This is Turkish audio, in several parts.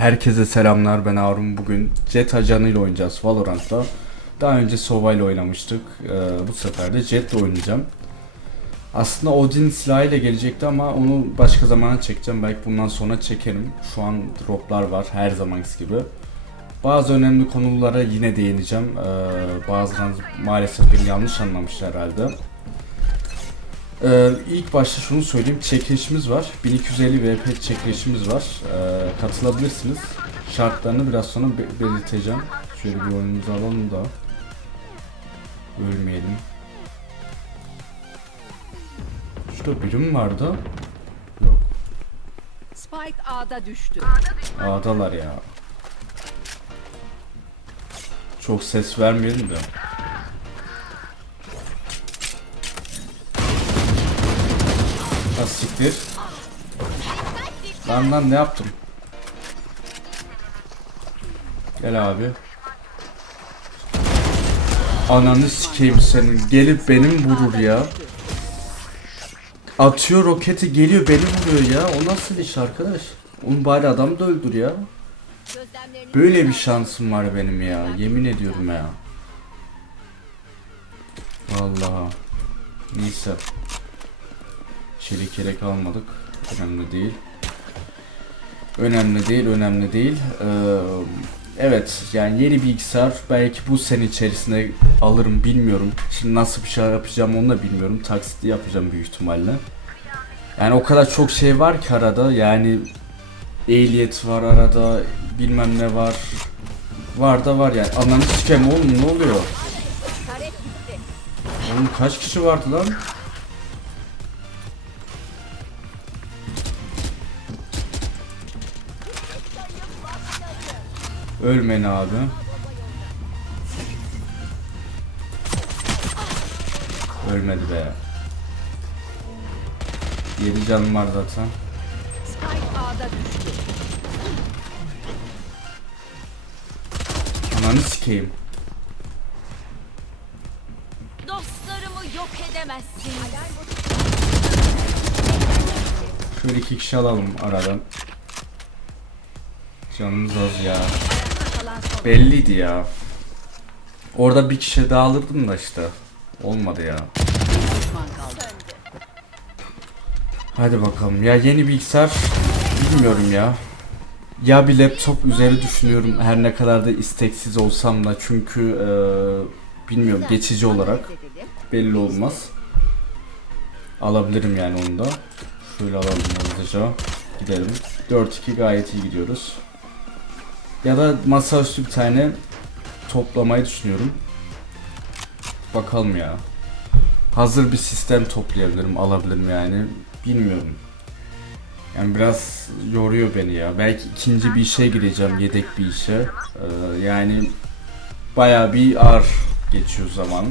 Herkese selamlar ben Harun. Bugün Jet ajanı ile oynayacağız Valorant'ta. Daha önce Sova ile oynamıştık. Ee, bu sefer de Jet ile oynayacağım. Aslında Odin silahıyla gelecekti ama onu başka zamana çekeceğim. Belki bundan sonra çekerim. Şu an droplar var her zamanki gibi. Bazı önemli konulara yine değineceğim. Ee, Bazılarınız maalesef beni yanlış anlamış herhalde ee, ilk başta şunu söyleyeyim. Çekilişimiz var. 1250 VP çekilişimiz var. Ee, katılabilirsiniz. Şartlarını biraz sonra be- belirteceğim. Şöyle bir oyunumuzu alalım da. Ölmeyelim. Şurada biri mi vardı? Yok. Spike A'da düştü. A'dalar ya. Çok ses vermeyelim de. Ha siktir. Lan lan ne yaptım? Gel abi. Ananı sikeyim senin. Gelip benim vurur ya. Atıyor roketi geliyor beni vuruyor ya. O nasıl iş arkadaş? Onu bari adam da öldür ya. Böyle bir şansım var benim ya. Yemin ediyorum ya. Vallahi. Neyse. Çelik yelek almadık. Önemli değil. Önemli değil, önemli değil. Ee, evet, yani yeni bilgisayar belki bu sene içerisinde alırım bilmiyorum. Şimdi nasıl bir şey yapacağım onu da bilmiyorum. Taksitli yapacağım büyük ihtimalle. Yani o kadar çok şey var ki arada. Yani ehliyet var arada, bilmem ne var. Var da var yani. Ananı sikeyim oğlum ne oluyor? Oğlum kaç kişi vardı lan? Ölmen abi. Ölmedi be. 7 canım var zaten. Ananı sikeyim. Dostlarımı yok edemezsin. Şöyle iki kişi alalım aradan. Canımız az ya. Belliydi ya. Orada bir kişi daha alırdım da işte. Olmadı ya. Hadi bakalım. Ya yeni bilgisayar bilmiyorum ya. Ya bir laptop üzeri düşünüyorum her ne kadar da isteksiz olsam da çünkü eee, bilmiyorum geçici olarak belli olmaz. Alabilirim yani onu da. Şöyle alalım hızlıca. Gidelim. 4-2 gayet iyi gidiyoruz. Ya da masaüstü bir tane toplamayı düşünüyorum. Bakalım ya. Hazır bir sistem toplayabilirim, alabilirim yani. Bilmiyorum. Yani biraz yoruyor beni ya. Belki ikinci bir işe gireceğim, yedek bir işe. Ee, yani bayağı bir ağır geçiyor zaman.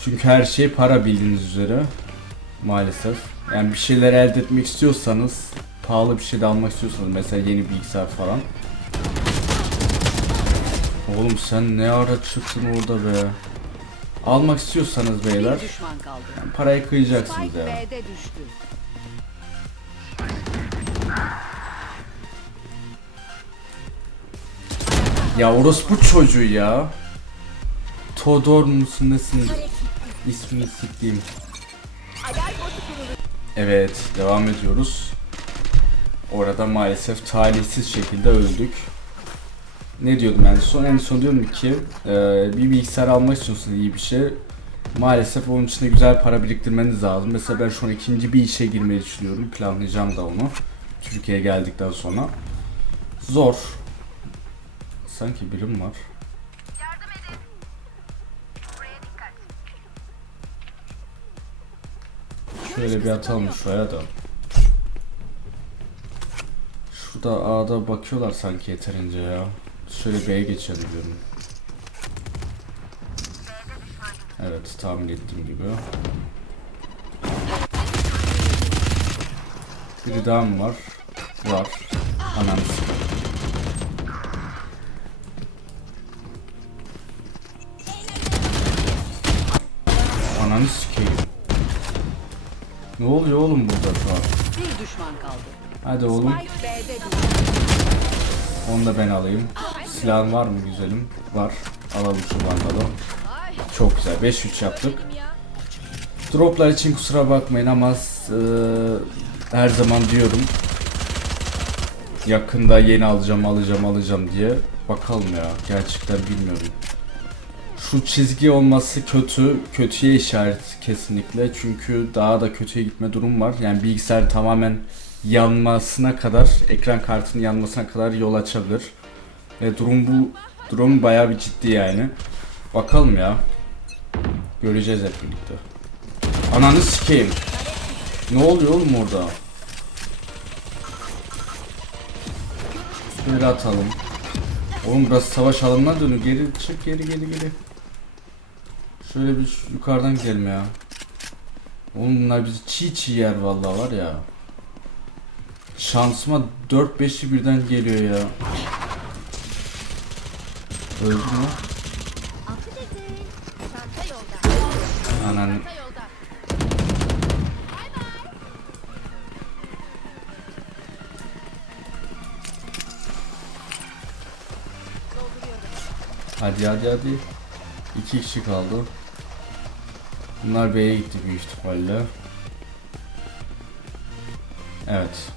Çünkü her şey para bildiğiniz üzere. Maalesef. Yani bir şeyler elde etmek istiyorsanız, pahalı bir şey de almak istiyorsanız, mesela yeni bilgisayar falan. Oğlum sen ne ara çıktın orada be? Almak istiyorsanız beyler, yani parayı kıyacaksınız ya. Düştü. Ya orospu çocuğu ya. Todor musun nesin? İsmini siktiğim. Evet devam ediyoruz. Orada maalesef talihsiz şekilde öldük. Ne diyordum en son? En son diyorum ki e, bir bilgisayar almak istiyorsanız iyi bir şey. Maalesef onun için de güzel para biriktirmeniz lazım. Mesela ben şu an ikinci bir işe girmeyi düşünüyorum. Planlayacağım da onu. Türkiye'ye geldikten sonra. Zor. Sanki birim var. Şöyle bir atalım şuraya da. Şurada A'da bakıyorlar sanki yeterince ya. Şöyle B'ye geçelim diyorum. Evet tahmin ettiğim gibi. Biri daha mı var? Var. Sikeyim. Ananı sikeyim. Ne oluyor oğlum burada şu an? Bir düşman kaldı. Hadi oğlum. Onu da ben alayım. Silahın var mı güzelim? Var. Alalım şu vandalı. Çok güzel. 5-3 yaptık. Droplar için kusura bakmayın ama e, her zaman diyorum yakında yeni alacağım alacağım alacağım diye bakalım ya gerçekten bilmiyorum. Şu çizgi olması kötü, kötüye işaret kesinlikle çünkü daha da kötüye gitme durum var. Yani bilgisayar tamamen yanmasına kadar, ekran kartının yanmasına kadar yol açabilir. Ve durum bu, durum bayağı bir ciddi yani. Bakalım ya. Göreceğiz hep birlikte. Ananı sikeyim. Ne oluyor oğlum orada? Şöyle atalım. Oğlum burası savaş alanına dönüyor. Geri çık geri geri geri. Şöyle bir yukarıdan gidelim ya. Oğlum bunlar bizi çiğ çiğ yer vallahi var ya. Şansıma 4-5'i birden geliyor ya. Öldü mü? Dolduruyorum. Hadi hadi hadi. İki kişi kaldı. Bunlar B'ye gitti büyük ihtimalle. Evet.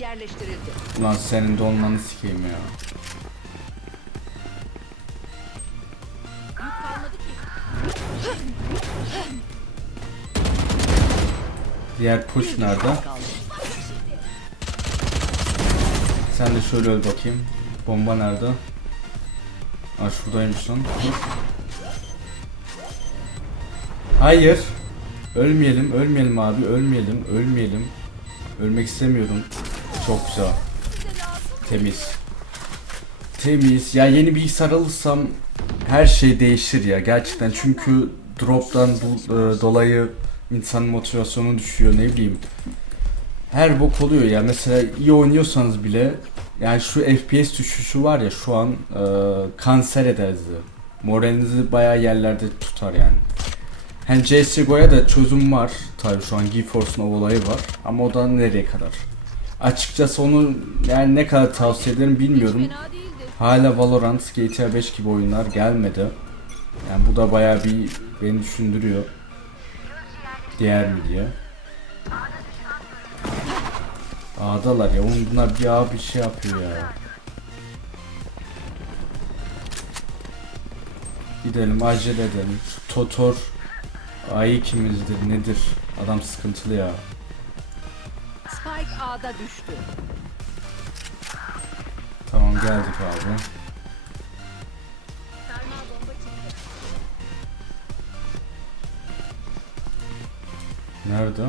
Yerleştirildi. Ulan senin donmanı sikeyim ya. Diğer push nerede? Sen de şöyle öl bakayım. Bomba nerede? Aa şuradaymış lan. Hayır. Ölmeyelim, ölmeyelim abi, ölmeyelim, ölmeyelim. Ölmek istemiyorum. Çok güzel. Temiz. Temiz. Ya yeni bilgisayar alırsam her şey değişir ya gerçekten. Çünkü drop'tan bu, e, dolayı insanın motivasyonu düşüyor ne bileyim. Her bok oluyor ya. Mesela iyi oynuyorsanız bile yani şu FPS düşüşü var ya şu an e, kanser eder. Moralinizi bayağı yerlerde tutar yani. Hem CSGO'ya da çözüm var. Tabii şu an GeForce'un olayı var. Ama o da nereye kadar? Açıkçası onu yani ne kadar tavsiye ederim bilmiyorum. Hala Valorant, GTA 5 gibi oyunlar gelmedi. Yani bu da bayağı bir beni düşündürüyor. Değer mi diye. A'dalar ya. Oğlum bunlar bir A bir şey yapıyor ya. Gidelim acele edelim. Şu Totor Ay kimizdir nedir? Adam sıkıntılı ya. Spike A'da düştü. Tamam geldik abi. Nerede?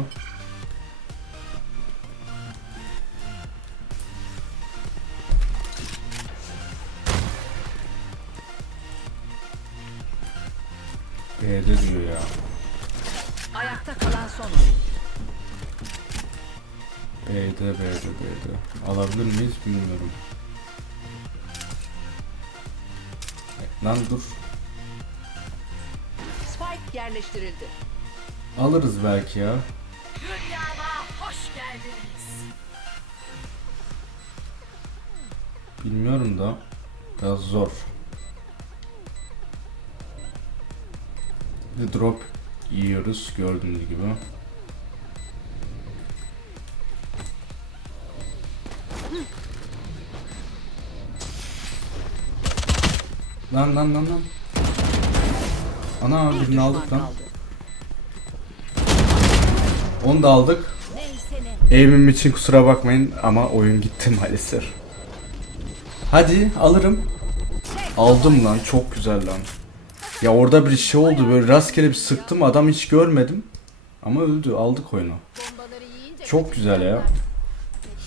B'de diyor ya. Ayakta kalan son oyuncu. B'de B'de B'de. Alabilir miyiz bilmiyorum. Lan dur. Spike yerleştirildi. Alırız belki ya. Hoş geldiniz. Bilmiyorum da. Biraz zor. Bir drop yiyoruz gördüğünüz gibi. Lan lan lan lan. Ana Bir birini aldık lan. Onu da aldık. Neyse ne. Eğimim için kusura bakmayın ama oyun gitti maalesef. Hadi alırım. Aldım lan çok güzel lan. Ya orada bir şey oldu böyle rastgele bir sıktım adam hiç görmedim. Ama öldü aldık oyunu. Çok güzel ya.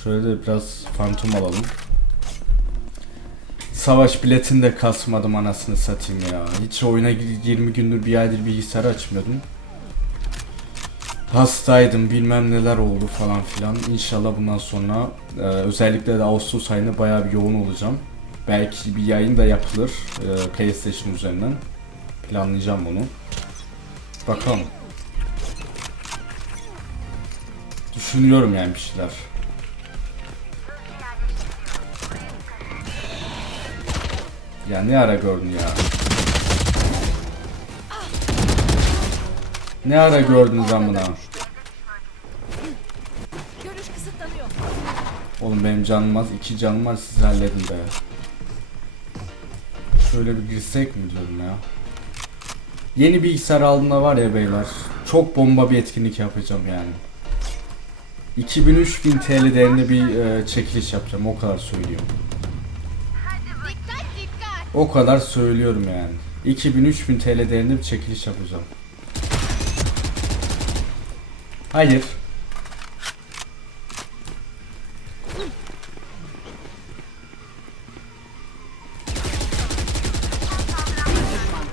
Şöyle de biraz fantom alalım. Savaş biletini de kasmadım anasını satayım ya. Hiç oyuna 20 gündür bir aydır bilgisayar açmıyordum. Hastaydım bilmem neler oldu falan filan. İnşallah bundan sonra e, özellikle de Ağustos ayında bayağı bir yoğun olacağım. Belki bir yayın da yapılır e, PlayStation üzerinden. Planlayacağım bunu. Bakalım. Düşünüyorum yani bir şeyler. Ya ne ara gördün ya? Ne ara gördün? Görüş kısıtlanıyor. Oğlum benim canım az, iki canım var siz halledin be. Şöyle bir girsek mi diyorum ya. Yeni bilgisayar aldığımda var ya beyler. Çok bomba bir etkinlik yapacağım yani. 2000-3000 TL değerinde bir e, çekiliş yapacağım o kadar söylüyorum. O kadar söylüyorum yani. 2000-3000 TL değerinde bir çekiliş yapacağım. Hayır.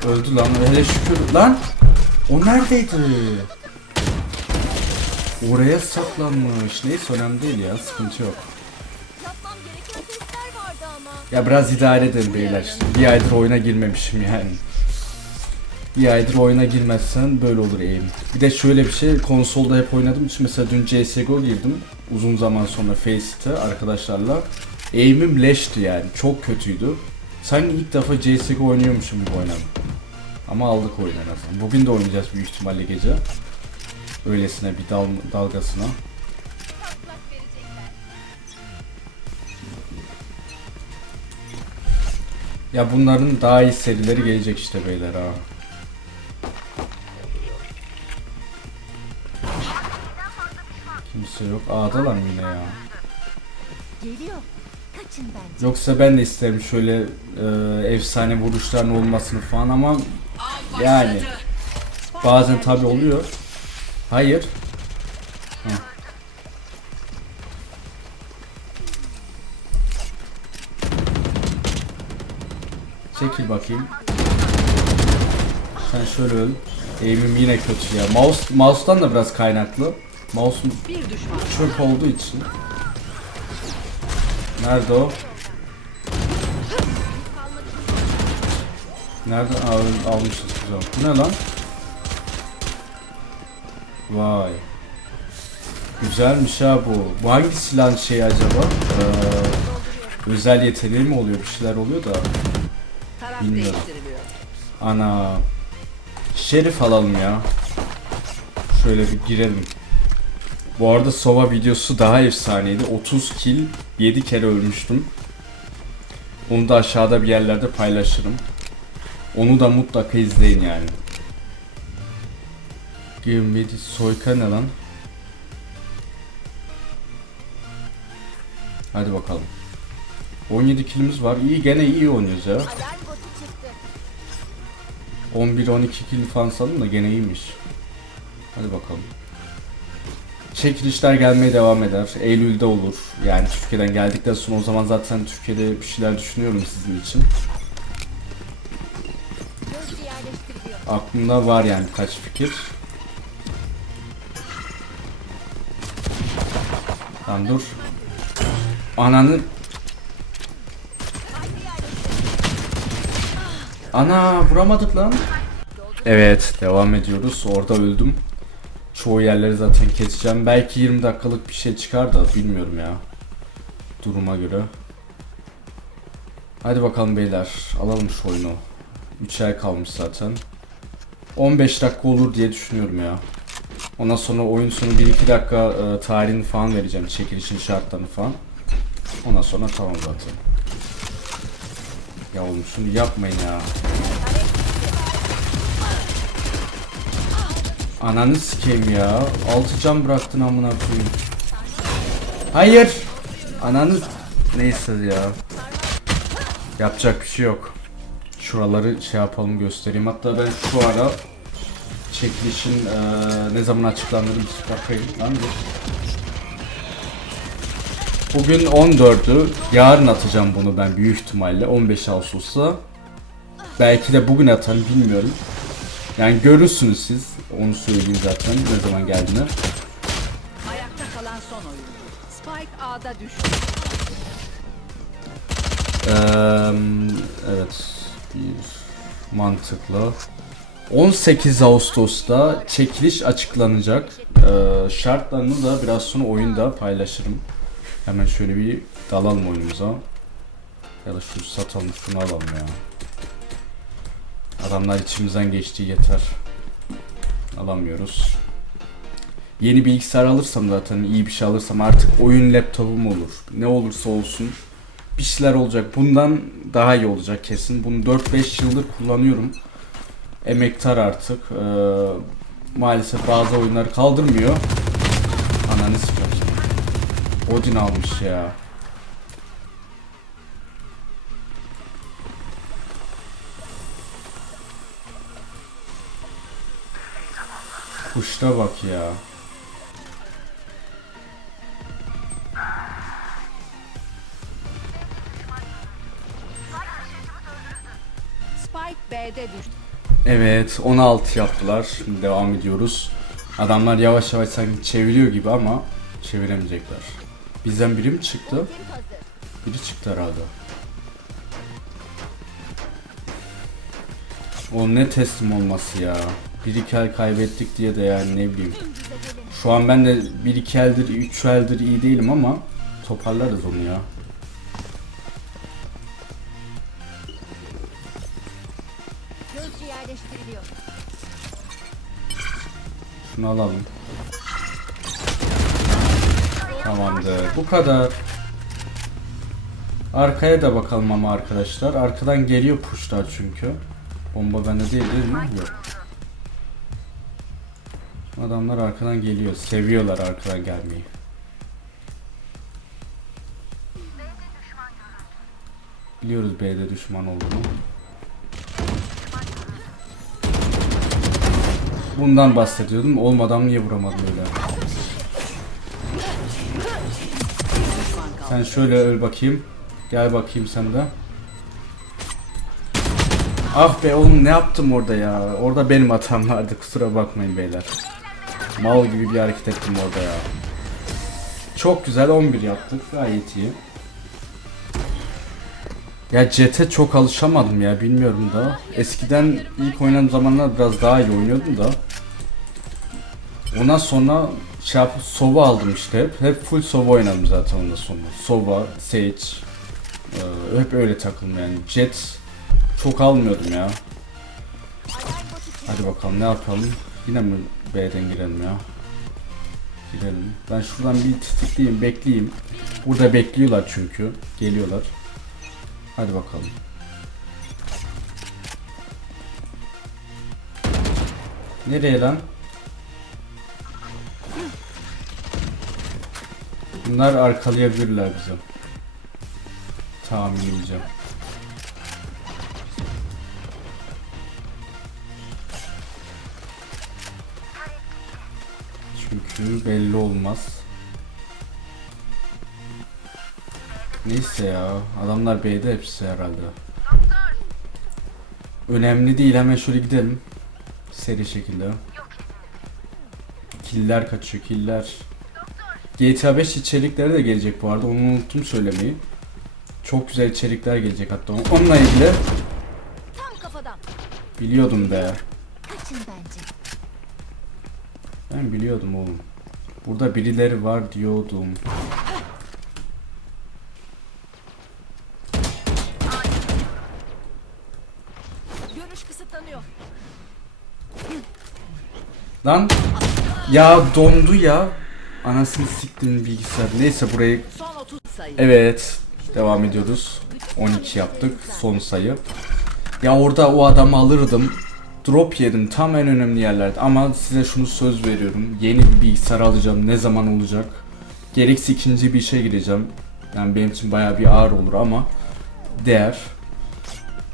Öldü lan hele şükür lan. O neredeydi? Oraya saklanmış. Neyse önemli değil ya sıkıntı yok. Ya biraz idare edin beyler. Bir aydır oyuna girmemişim yani. Bir aydır oyuna girmezsen böyle olur aim. Bir de şöyle bir şey konsolda hep oynadığım için mesela dün CSGO girdim. Uzun zaman sonra Faceit'e arkadaşlarla. Aim'im leşti yani. Çok kötüydü. Sanki ilk defa CSGO oynuyormuşum gibi oynadım. Ama aldık oyunu en azından. Bugün de oynayacağız büyük ihtimalle gece. Öylesine bir dal dalgasına. Ya bunların daha iyi serileri gelecek işte beyler ha. Kimse yok. A'dalar mı yine ya? Yoksa ben de isterim şöyle e, efsane vuruşların olmasını falan ama yani bazen tabi oluyor. Hayır. Çekil bakayım. Sen şöyle öl. Aim'im yine kötü ya. Mouse, mouse'dan da biraz kaynaklı. Düşman. çöp olduğu için. Nerede o? Nereden al, almışız güzel. Bu ne lan? Vay. Güzelmiş ha bu. Bu hangi silahın şeyi acaba? Ee, özel yeteneği mi oluyor? Bir şeyler oluyor da. Taraf Bilmiyorum. değiştiriliyor. Ana. Şerif alalım ya. Şöyle bir girelim. Bu arada Sova videosu daha efsaneydi. 30 kill 7 kere ölmüştüm. Onu da aşağıda bir yerlerde paylaşırım. Onu da mutlaka izleyin yani. Girmedi soyka ne lan? Hadi bakalım. 17 killimiz var. İyi gene iyi oynuyoruz ya. Alarm botu çıktı. 11-12 kill falan sandım da gene iyiymiş. Hadi bakalım. Çekilişler gelmeye devam eder. Eylül'de olur. Yani Türkiye'den geldikten sonra o zaman zaten Türkiye'de bir şeyler düşünüyorum sizin için. Aklımda var yani birkaç fikir. Lan dur. Ananı... Ana vuramadık lan. Evet devam ediyoruz. Orada öldüm. Çoğu yerleri zaten keseceğim. Belki 20 dakikalık bir şey çıkar da bilmiyorum ya. Duruma göre. Hadi bakalım beyler. Alalım şu oyunu. 3 ay kalmış zaten. 15 dakika olur diye düşünüyorum ya. Ondan sonra oyun sonu 1-2 dakika e, tarihini falan vereceğim. Çekilişin şartlarını falan. Ondan sonra tamam zaten. Ya oğlum şunu yapmayın ya. Ananı sikeyim ya. Altı can bıraktın amına koyayım. Hayır. Ananı neyse ya. Yapacak bir şey yok. Şuraları şey yapalım göstereyim. Hatta ben şu ara çekilişin eee, ne zaman açıklandığını bir bakayım. Lan dur. Bugün 14'ü. Yarın atacağım bunu ben büyük ihtimalle 15 Ağustos'ta. Belki de bugün atarım bilmiyorum. Yani görürsünüz siz. Onu söyleyeyim zaten ne zaman geldiğini. Ayakta kalan son oyuncu. Spike A'da düştü. Eee, evet. Bir mantıklı. 18 Ağustos'ta çekiliş açıklanacak. Eee, şartlarını da biraz sonra oyunda paylaşırım. Hemen şöyle bir dalalım oyunumuza. Ya da şunu satalım şunu alalım ya. Adamlar içimizden geçti yeter. Alamıyoruz. Yeni bilgisayar alırsam zaten iyi bir şey alırsam artık oyun laptopum olur. Ne olursa olsun bir şeyler olacak. Bundan daha iyi olacak kesin. Bunu 4-5 yıldır kullanıyorum. Emektar artık. Ee, maalesef bazı oyunları kaldırmıyor. Odin almış ya. Kuşta bak ya. Spike B'de düştü. Evet 16 yaptılar. Şimdi devam ediyoruz. Adamlar yavaş yavaş sanki çeviriyor gibi ama çeviremeyecekler. Bizden biri mi çıktı? Biri çıktı herhalde. O ne teslim olması ya. Bir iki el kaybettik diye de yani ne bileyim. Şu an ben de bir iki eldir, üç eldir iyi değilim ama toparlarız onu ya. Şunu alalım. Tamamdır. Bu kadar. Arkaya da bakalım ama arkadaşlar. Arkadan geliyor puşlar çünkü. Bomba bende değil değil mi? Yok. Adamlar arkadan geliyor. Seviyorlar arkadan gelmeyi. Biliyoruz B'de düşman olduğunu. Bundan bahsediyordum. Olmadan niye vuramadım öyle? Sen şöyle öl bakayım. Gel bakayım sen de. Ah be oğlum ne yaptım orada ya? Orada benim hatam vardı kusura bakmayın beyler. Mal gibi bir hareket ettim orada ya. Çok güzel 11 yaptık gayet iyi. Ya Jet'e çok alışamadım ya bilmiyorum da. Eskiden ilk oynadığım zamanlar biraz daha iyi oynuyordum da. Ondan sonra şey yapıp Sova aldım işte hep. Hep full Sova oynadım zaten ondan sonra. Sova, Sage. Ee, hep öyle takıldım yani. Jet çok almıyordum ya. Hadi bakalım ne yapalım. Yine mi B'den girelim ya? Girelim. Ben şuradan bir titikleyeyim, bekleyeyim. Burada bekliyorlar çünkü. Geliyorlar. Hadi bakalım. Nereye lan? Bunlar arkalayabilirler bizi. Tahminimce. Çünkü belli olmaz. Neyse ya. Adamlar B'de hepsi herhalde. Önemli değil. Hemen şöyle gidelim. Seri şekilde. Killer kaçıyor. Killer. GTA 5 içerikleri de gelecek bu arada. Onu unuttum söylemeyi. Çok güzel içerikler gelecek hatta. Onunla ilgili Tam kafadan. biliyordum be. Kaçın bence. Ben biliyordum oğlum. Burada birileri var diyordum. Görüş kısıtlanıyor. Lan ya dondu ya. Anasını siktim bilgisayar. Neyse burayı Son 30 sayı. evet devam ediyoruz. 12 yaptık son sayı. Ya orada o adamı alırdım. Drop yedim tam en önemli yerlerde ama size şunu söz veriyorum. Yeni bir bilgisayar alacağım. Ne zaman olacak? Gerekse ikinci bir işe gireceğim. Yani benim için bayağı bir ağır olur ama değer.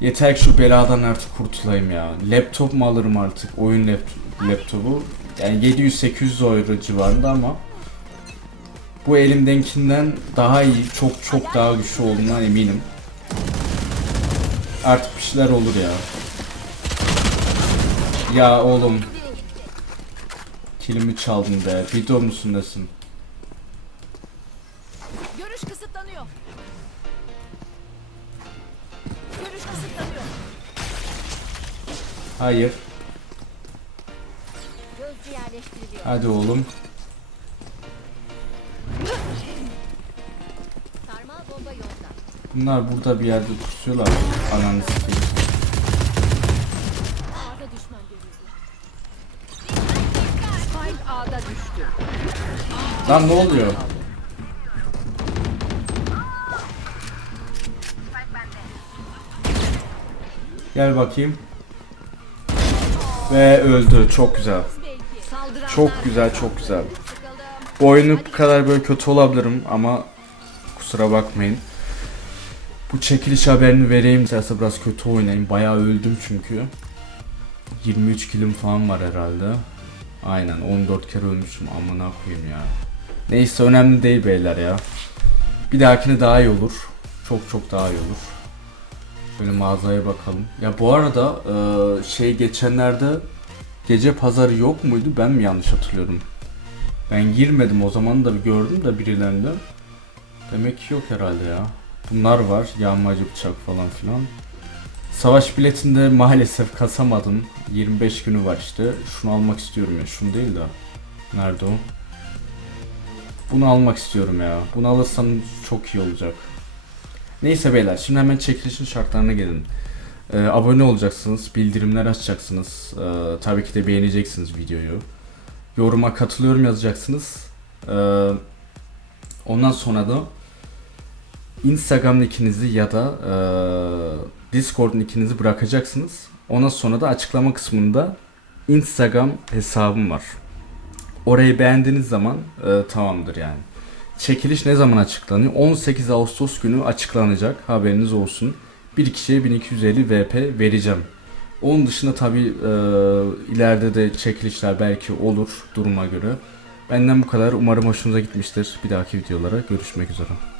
Yeter ki şu beladan artık kurtulayım ya. Laptop mu alırım artık? Oyun lap- laptopu. Yani 700-800 euro civarında ama bu elimdenkinden daha iyi, çok çok daha güçlü olduğundan eminim. Artık bir şeyler olur ya. Ya oğlum. Kilimi çaldın be. Video musun nesin? Görüş kısıtlanıyor. Görüş kısıtlanıyor. Hayır. Hadi oğlum. Bunlar burada bir yerde pusuyorlar. Ananı sikeyim. Lan ne oluyor? Gel bakayım. Ve öldü. Çok güzel. Çok güzel, çok güzel. Bu oyunu bu kadar böyle kötü olabilirim ama kusura bakmayın. Bu çekiliş haberini vereyim. İsterse biraz kötü oynayayım. Bayağı öldüm çünkü. 23 kilim falan var herhalde. Aynen 14 kere ölmüşüm amına koyayım ya. Neyse önemli değil beyler ya. Bir dahakine daha iyi olur. Çok çok daha iyi olur. Şöyle mağazaya bakalım. Ya bu arada eee, şey geçenlerde gece pazarı yok muydu? Ben mi yanlış hatırlıyorum? Ben girmedim o zaman da gördüm de birilerinde. Demek ki yok herhalde ya. Bunlar var. Yağmacı bıçak falan filan. Savaş biletinde maalesef kasamadım. 25 günü var işte. Şunu almak istiyorum ya. Şunu değil de. Nerede o? Bunu almak istiyorum ya. Bunu alırsam çok iyi olacak. Neyse beyler şimdi hemen çekilişin şartlarına gelin. Ee, abone olacaksınız, bildirimler açacaksınız. Ee, tabii ki de beğeneceksiniz videoyu. Yoruma katılıyorum yazacaksınız. Ee, ondan sonra da Instagram linkinizi ya da e, Discord linkinizi bırakacaksınız. Ondan sonra da açıklama kısmında Instagram hesabım var. Orayı beğendiğiniz zaman e, tamamdır yani. Çekiliş ne zaman açıklanıyor? 18 Ağustos günü açıklanacak. Haberiniz olsun. Bir kişiye 1250 VP vereceğim. Onun dışında tabi ileride de çekilişler belki olur duruma göre. Benden bu kadar. Umarım hoşunuza gitmiştir. Bir dahaki videolara görüşmek üzere.